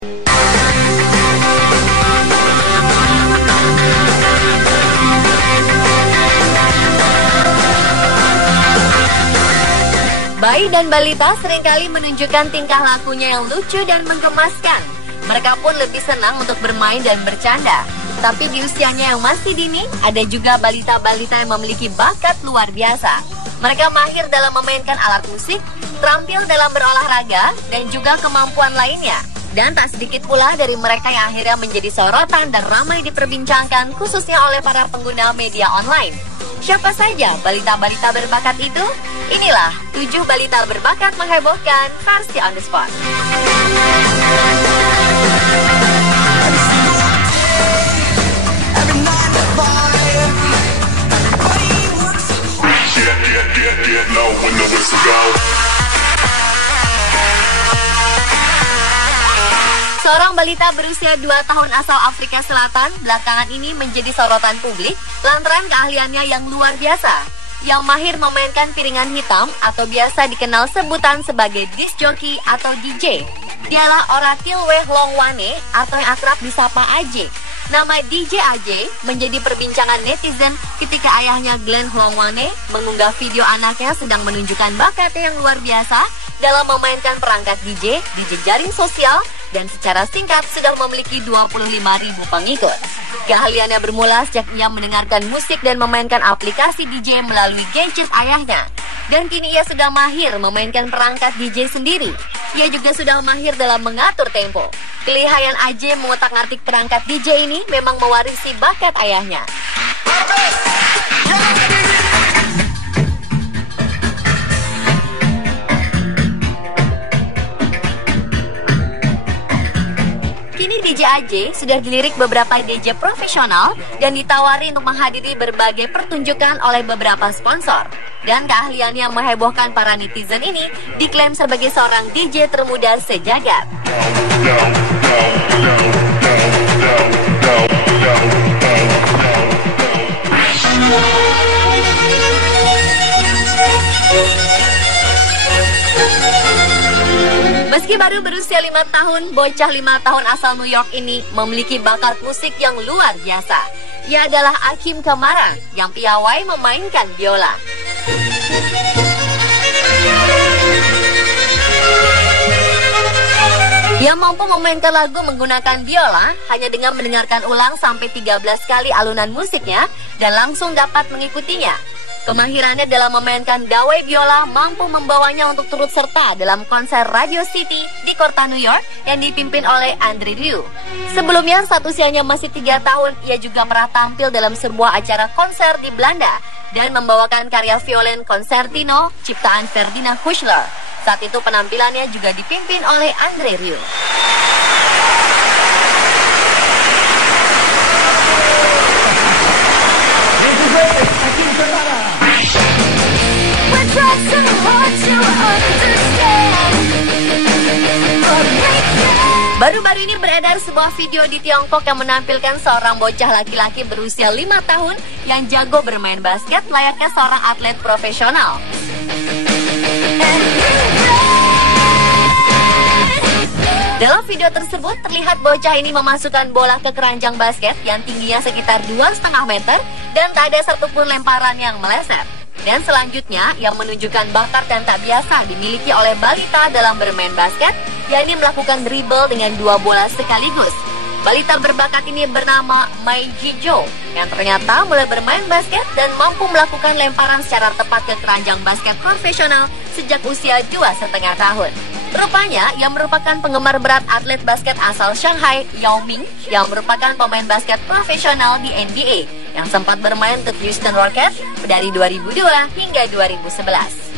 Bayi dan balita seringkali menunjukkan tingkah lakunya yang lucu dan menggemaskan. Mereka pun lebih senang untuk bermain dan bercanda. Tapi di usianya yang masih dini, ada juga balita-balita yang memiliki bakat luar biasa. Mereka mahir dalam memainkan alat musik, terampil dalam berolahraga, dan juga kemampuan lainnya. Dan tak sedikit pula dari mereka yang akhirnya menjadi sorotan dan ramai diperbincangkan khususnya oleh para pengguna media online. Siapa saja balita-balita berbakat itu? Inilah 7 balita berbakat menghebohkan versi On The Spot. Seorang balita berusia 2 tahun asal Afrika Selatan belakangan ini menjadi sorotan publik lantaran keahliannya yang luar biasa. Yang mahir memainkan piringan hitam atau biasa dikenal sebutan sebagai disc jockey atau DJ. Dialah Oratil Wehlongwane atau yang akrab disapa AJ. Nama DJ AJ menjadi perbincangan netizen ketika ayahnya Glenn Hlongwane mengunggah video anaknya sedang menunjukkan bakatnya yang luar biasa dalam memainkan perangkat DJ di jejaring sosial dan secara singkat sudah memiliki 25.000 pengikut. Keahliannya bermula sejak ia mendengarkan musik dan memainkan aplikasi DJ melalui gadget ayahnya. Dan kini ia sudah mahir memainkan perangkat DJ sendiri. Ia juga sudah mahir dalam mengatur tempo. Kelihayan AJ mengotak-atik perangkat DJ ini memang mewarisi bakat ayahnya. Kini DJ AJ sudah dilirik beberapa DJ profesional dan ditawari untuk menghadiri berbagai pertunjukan oleh beberapa sponsor. Dan keahliannya menghebohkan para netizen ini diklaim sebagai seorang DJ termuda sejagat. Meski baru berusia 5 tahun, bocah 5 tahun asal New York ini memiliki bakat musik yang luar biasa. Ia adalah Akim Kamara yang piawai memainkan biola. Ia mampu memainkan lagu menggunakan biola hanya dengan mendengarkan ulang sampai 13 kali alunan musiknya dan langsung dapat mengikutinya. Kemahirannya dalam memainkan dawai biola mampu membawanya untuk turut serta dalam konser Radio City di kota New York yang dipimpin oleh Andre Rieu. Sebelumnya, saat usianya masih 3 tahun, ia juga pernah tampil dalam sebuah acara konser di Belanda dan membawakan karya violen concertino ciptaan Ferdinand Huschler. Saat itu penampilannya juga dipimpin oleh Andre Rieu. Baru-baru ini beredar sebuah video di Tiongkok yang menampilkan seorang bocah laki-laki berusia 5 tahun yang jago bermain basket layaknya seorang atlet profesional. Dalam video tersebut terlihat bocah ini memasukkan bola ke keranjang basket yang tingginya sekitar 2,5 meter dan tak ada satupun lemparan yang meleset. Dan selanjutnya yang menunjukkan bakat yang tak biasa dimiliki oleh balita dalam bermain basket, yakni melakukan dribble dengan 2 bola sekaligus. Balita berbakat ini bernama Mai Jijo yang ternyata mulai bermain basket dan mampu melakukan lemparan secara tepat ke keranjang basket profesional sejak usia 2,5 tahun. Rupanya, ia merupakan penggemar berat atlet basket asal Shanghai, Yao Ming, yang merupakan pemain basket profesional di NBA, yang sempat bermain untuk Houston Rockets dari 2002 hingga 2011.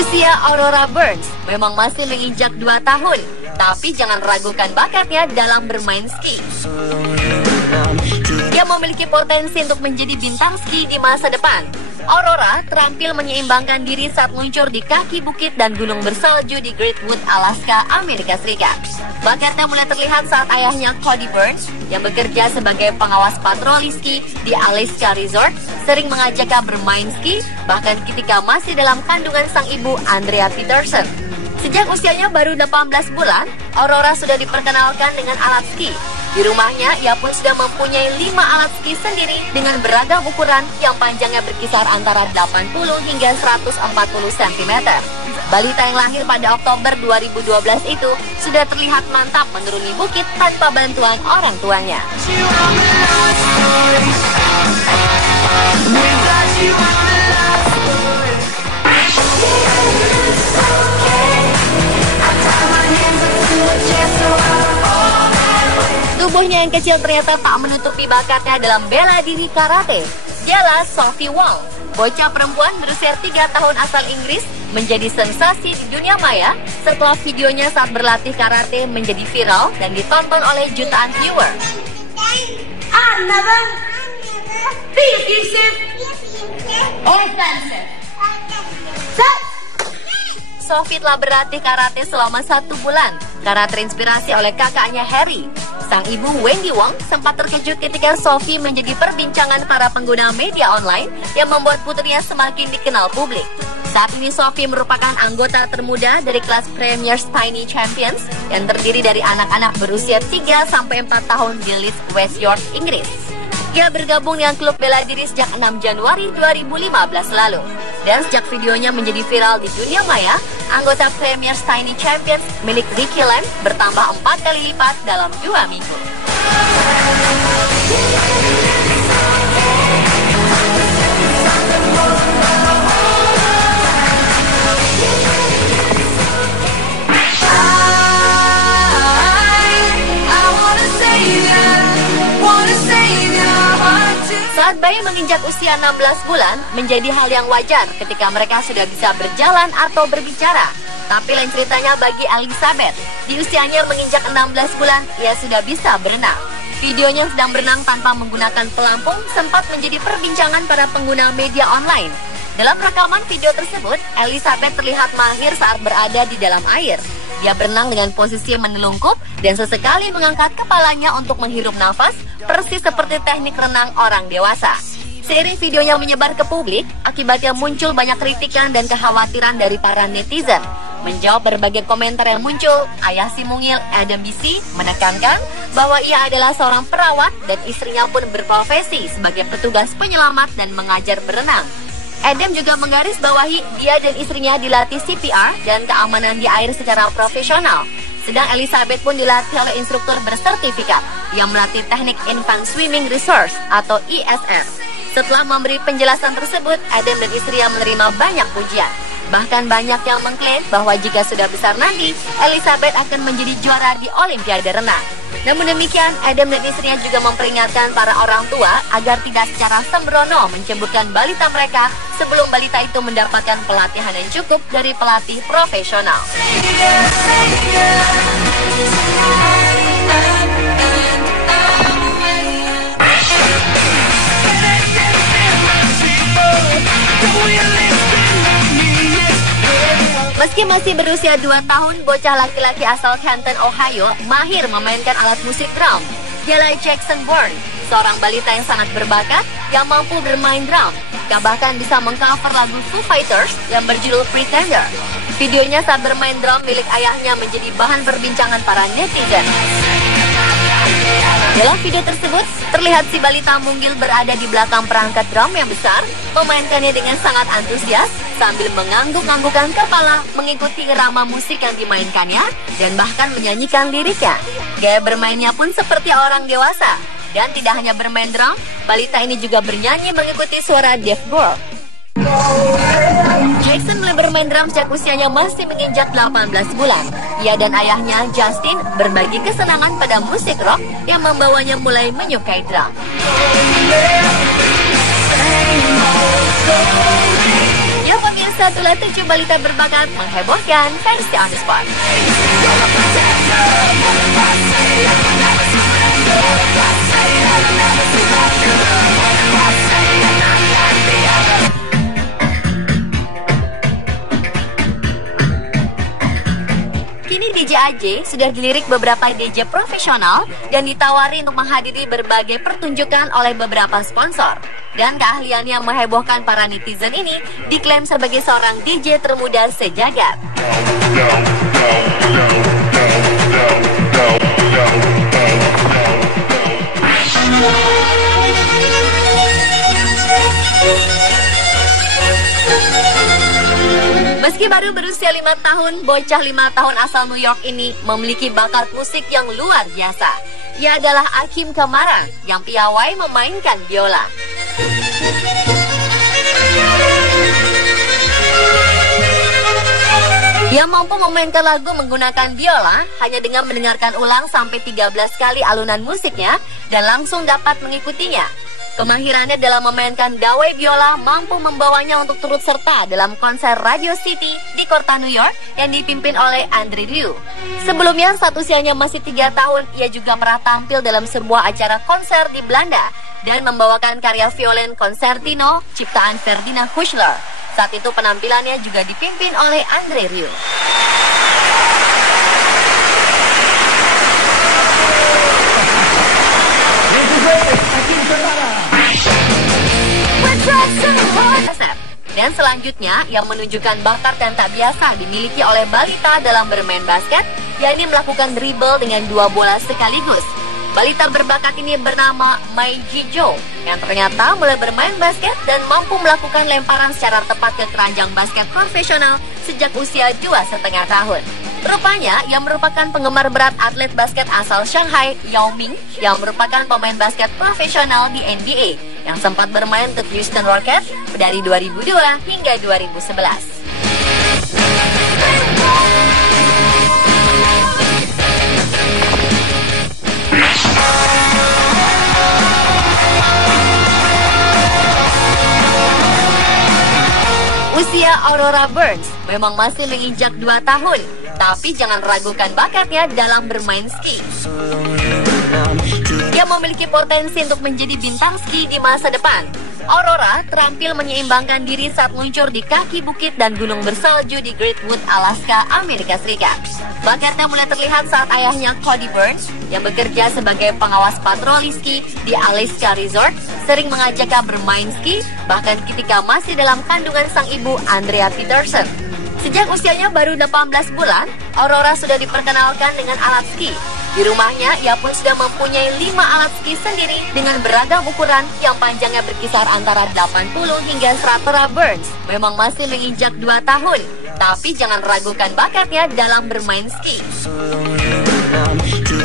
Usia Aurora Burns memang masih menginjak 2 tahun, tapi jangan ragukan bakatnya dalam bermain ski. Dia memiliki potensi untuk menjadi bintang ski di masa depan. Aurora terampil menyeimbangkan diri saat meluncur di kaki bukit dan gunung bersalju di Great Wood, Alaska, Amerika Serikat. Bakatnya mulai terlihat saat ayahnya Cody Burns, yang bekerja sebagai pengawas patroli ski di Alaska Resort, sering mengajaknya bermain ski, bahkan ketika masih dalam kandungan sang ibu Andrea Peterson. Sejak usianya baru 18 bulan, Aurora sudah diperkenalkan dengan alat ski. Di rumahnya, ia pun sudah mempunyai 5 alat ski sendiri dengan beragam ukuran yang panjangnya berkisar antara 80 hingga 140 cm. Balita yang lahir pada Oktober 2012 itu sudah terlihat mantap menuruni bukit tanpa bantuan orang tuanya. Tubuhnya yang kecil ternyata tak menutupi bakatnya dalam bela diri karate. Dialah Sophie Wong, bocah perempuan berusia 3 tahun asal Inggris, menjadi sensasi di dunia maya setelah videonya saat berlatih karate menjadi viral dan ditonton oleh jutaan viewer. Sophie telah berlatih karate selama 1 bulan karena terinspirasi oleh kakaknya Harry. Sang ibu Wendy Wong sempat terkejut ketika Sophie menjadi perbincangan para pengguna media online yang membuat putrinya semakin dikenal publik. Saat ini Sophie merupakan anggota termuda dari kelas Premier's Tiny Champions yang terdiri dari anak-anak berusia 3-4 tahun di Leeds, West York, Inggris. Ia bergabung dengan klub bela diri sejak 6 Januari 2015 lalu. Dan sejak videonya menjadi viral di dunia maya, anggota Premier's Tiny Champions milik Ricky Lamb bertambah 4 kali lipat dalam 2 minggu. Saat bayi menginjak usia 16 bulan, menjadi hal yang wajar ketika mereka sudah bisa berjalan atau berbicara. Tapi lain ceritanya bagi Elizabeth. Di usianya menginjak 16 bulan, ia sudah bisa berenang. Videonya sedang berenang tanpa menggunakan pelampung sempat menjadi perbincangan para pengguna media online. Dalam rekaman video tersebut, Elizabeth terlihat mahir saat berada di dalam air. Dia berenang dengan posisi menelungkup dan sesekali mengangkat kepalanya untuk menghirup nafas, persis seperti teknik renang orang dewasa. Seiring videonya menyebar ke publik, akibatnya muncul banyak kritikan dan kekhawatiran dari para netizen. Menjawab berbagai komentar yang muncul, ayah si mungil Adam BC menekankan bahwa ia adalah seorang perawat dan istrinya pun berprofesi sebagai petugas penyelamat dan mengajar berenang. Adam juga menggarisbawahi dia dan istrinya dilatih CPR dan keamanan di air secara profesional. Sedang Elizabeth pun dilatih oleh instruktur bersertifikat yang melatih teknik Infant Swimming Resource atau ISR. Setelah memberi penjelasan tersebut, Adam dan istrinya menerima banyak pujian. Bahkan banyak yang mengklaim bahwa jika sudah besar nanti, Elizabeth akan menjadi juara di Olimpiade renang. Namun demikian, Adam dan istrinya juga memperingatkan para orang tua agar tidak secara sembrono menceburkan balita mereka sebelum balita itu mendapatkan pelatihan yang cukup dari pelatih profesional. Meski masih berusia 2 tahun, bocah laki-laki asal Canton, Ohio, mahir memainkan alat musik drum. Dialah Jackson Bourne, seorang balita yang sangat berbakat yang mampu bermain drum. Dia bahkan bisa mengcover lagu Foo Fighters yang berjudul Pretender. Videonya saat bermain drum milik ayahnya menjadi bahan perbincangan para netizen. Dalam video tersebut, terlihat si balita mungil berada di belakang perangkat drum yang besar, memainkannya dengan sangat antusias sambil mengangguk-anggukkan kepala mengikuti irama musik yang dimainkannya dan bahkan menyanyikan liriknya. Gaya bermainnya pun seperti orang dewasa. Dan tidak hanya bermain drum, balita ini juga bernyanyi mengikuti suara Dave Grohl. Jackson mulai bermain drum sejak usianya masih menginjak 18 bulan. Ia dan ayahnya, Justin, berbagi kesenangan pada musik rock yang membawanya mulai menyukai drum. Ya pemirsa, itulah 7 balita berbakat menghebohkan versi On The Spot. AJ sudah dilirik beberapa DJ profesional dan ditawari untuk menghadiri berbagai pertunjukan oleh beberapa sponsor. Dan keahliannya menghebohkan para netizen ini diklaim sebagai seorang DJ termuda sejagat. Meski baru berusia 5 tahun, bocah 5 tahun asal New York ini memiliki bakat musik yang luar biasa. Ia adalah Akim Kamara yang piawai memainkan biola. Ia mampu memainkan lagu menggunakan biola hanya dengan mendengarkan ulang sampai 13 kali alunan musiknya dan langsung dapat mengikutinya. Kemahirannya dalam memainkan dawai biola mampu membawanya untuk turut serta dalam konser Radio City di kota New York yang dipimpin oleh Andre Rieu. Sebelumnya, saat usianya masih 3 tahun, ia juga pernah tampil dalam sebuah acara konser di Belanda dan membawakan karya violen concertino ciptaan Ferdinand Huschler. Saat itu penampilannya juga dipimpin oleh Andre Rieu. Dan selanjutnya yang menunjukkan bakat yang tak biasa dimiliki oleh balita dalam bermain basket, yakni melakukan dribble dengan 2 bola sekaligus. Balita berbakat ini bernama Mai Ji-jo yang ternyata mulai bermain basket dan mampu melakukan lemparan secara tepat ke keranjang basket profesional sejak usia 2,5 tahun. Rupanya, ia merupakan penggemar berat atlet basket asal Shanghai, Yao Ming, yang merupakan pemain basket profesional di NBA, yang sempat bermain untuk Houston Rockets dari 2002 hingga 2011. Usia Aurora Burns memang masih menginjak 2 tahun, tapi jangan ragukan bakatnya dalam bermain ski. Ia memiliki potensi untuk menjadi bintang ski di masa depan. Aurora terampil menyeimbangkan diri saat meluncur di kaki bukit dan gunung bersalju di Great Wood, Alaska, Amerika Serikat. Bakatnya mulai terlihat saat ayahnya Cody Burns, yang bekerja sebagai pengawas patroli ski di Alaska Resort, sering mengajaknya bermain ski, bahkan ketika masih dalam kandungan sang ibu Andrea Peterson. Sejak usianya baru 18 bulan, Aurora sudah diperkenalkan dengan alat ski. Di rumahnya, ia pun sudah mempunyai 5 alat ski sendiri dengan beragam ukuran yang panjangnya berkisar antara 80 hingga 100. Burns memang masih menginjak 2 tahun, tapi jangan ragukan bakatnya dalam bermain ski.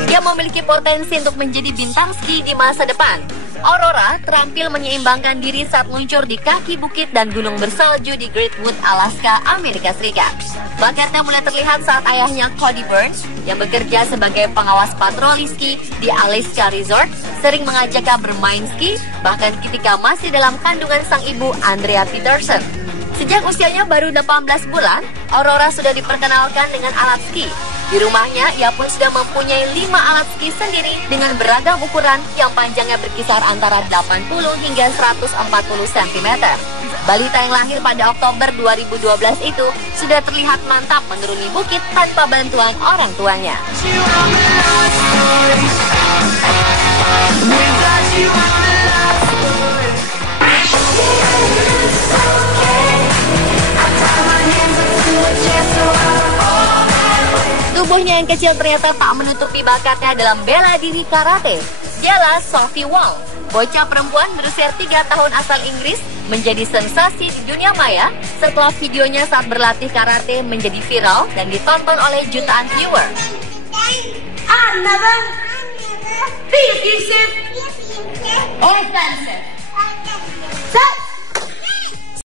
Ia memiliki potensi untuk menjadi bintang ski di masa depan. Aurora terampil menyeimbangkan diri saat meluncur di kaki bukit dan gunung bersalju di Great Wood, Alaska, Amerika Serikat. Bakatnya mulai terlihat saat ayahnya Cody Burns, yang bekerja sebagai pengawas patroli ski di Alaska Resort, sering mengajaknya bermain ski, bahkan ketika masih dalam kandungan sang ibu Andrea Peterson. Sejak usianya baru 18 bulan, Aurora sudah diperkenalkan dengan alat ski. Di rumahnya, ia pun sudah mempunyai 5 alat ski sendiri dengan beragam ukuran yang panjangnya berkisar antara 80 hingga 140 cm. Balita yang lahir pada Oktober 2012 itu sudah terlihat mantap menuruni bukit tanpa bantuan orang tuanya. Tubuhnya yang kecil ternyata tak menutupi bakatnya dalam bela diri karate. Dialah Sophie Wong, bocah perempuan berusia 3 tahun asal Inggris, menjadi sensasi di dunia maya setelah videonya saat berlatih karate menjadi viral dan ditonton oleh jutaan viewer.